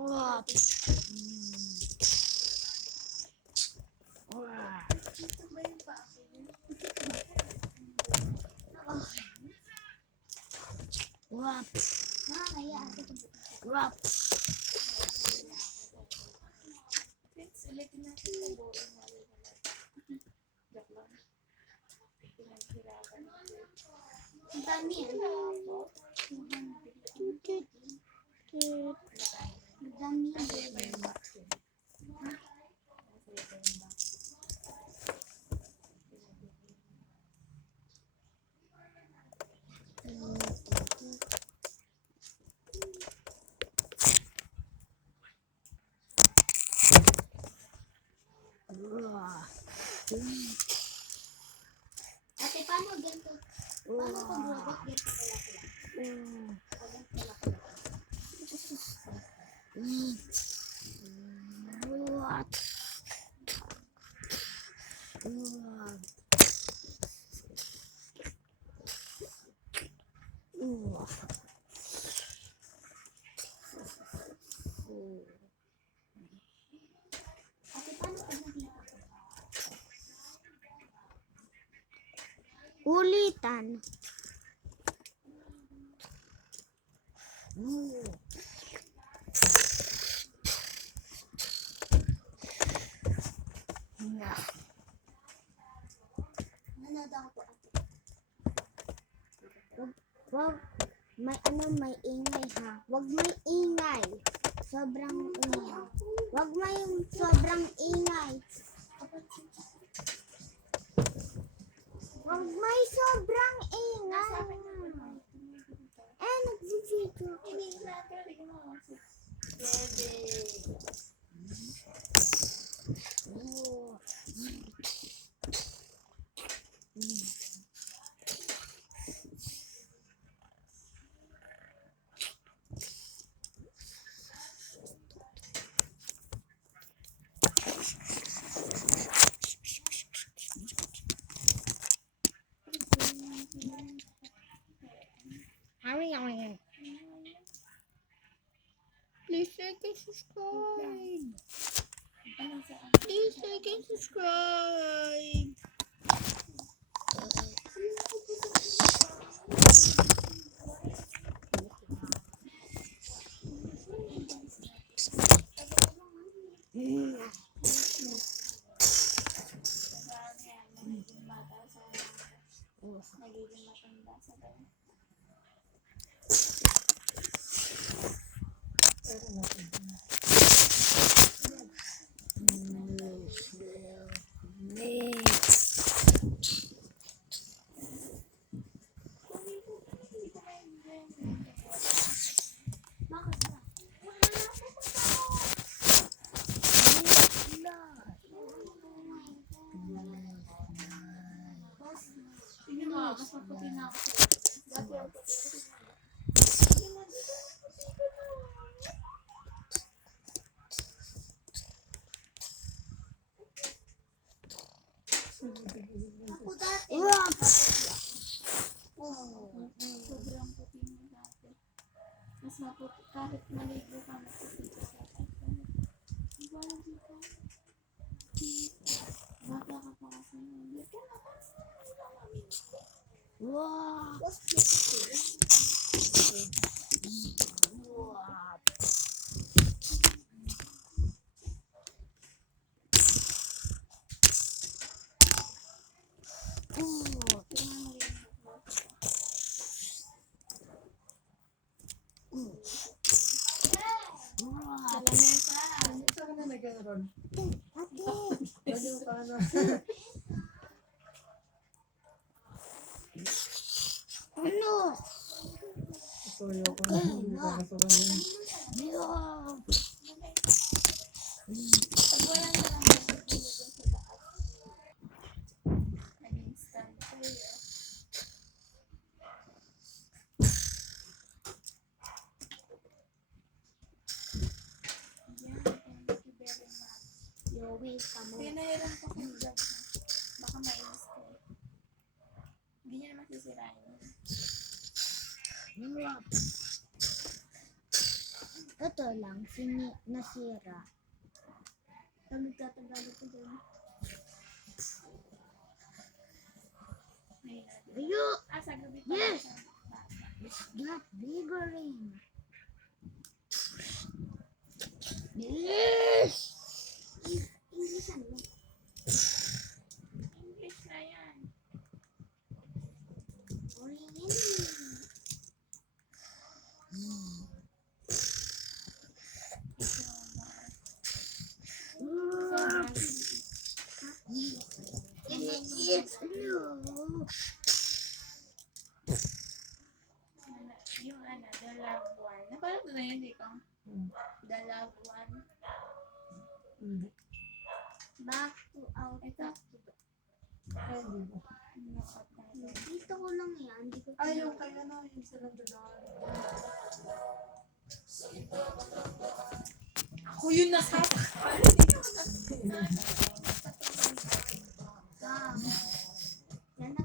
Wow. Wow. Wow. Ulitin natin sa buong ang dami yan. Ang dami yan. Ate, paano ganito? Paano pag robot ganito pala sila? What? Ate, paano pag nandito? Ulitan. Nanood ako po, ate. Wag may ingay ha. Wag may ingay. Sobrang ingay. Wag may sobrang ingay. Wag may sobrang ingay. Nag-video. Hindi natin mo. Please like and subscribe. Ano sa Please like and subscribe. nagiging bata sa nagiging matanda sa ganun. Bakit ba? Tingnan mo, mas maputi na ako. Dati ako puti. Ako dati. Sobrang puti mo dati. Mas maputi. Kahit maligo ka, mas puti ka sa akin. Diba, hindi ka? Bata ka pa kasi. Hindi ka na kasi. Wow. Saan ka na nag-aaral? Ate. Lagyan ka na. Ano? Sorry ako. Hindi ka na sa kanya. Pag wala na lang naging sa taas. Naging stand kayo. Yan, thank you very much. You're welcome. Pinahiram ko kung job na. Baka mainis ko. Hindi niya naman sisirain. Ito lang, nasira. Nagtatagalog ko din. Ayun natin. Ayo! Sa gabi pa Yes! siya. It's got bigger ring. Yes! Inglesan mo. English na yan. Orin. Yes, no. Yung The Loved One. Napanood mo na yun, di ka? The Loved One. Back to out. Ito. Ay, di ba? Dito ko lang yan. Hindi ko Ay, yung kay ano, yung silang dadaan. Ako yun nasa. Yan na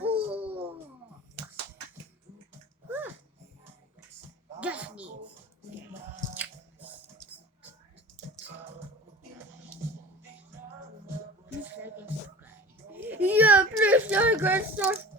oh. Just leave. Please like and subscribe. Yeah, please like and subscribe.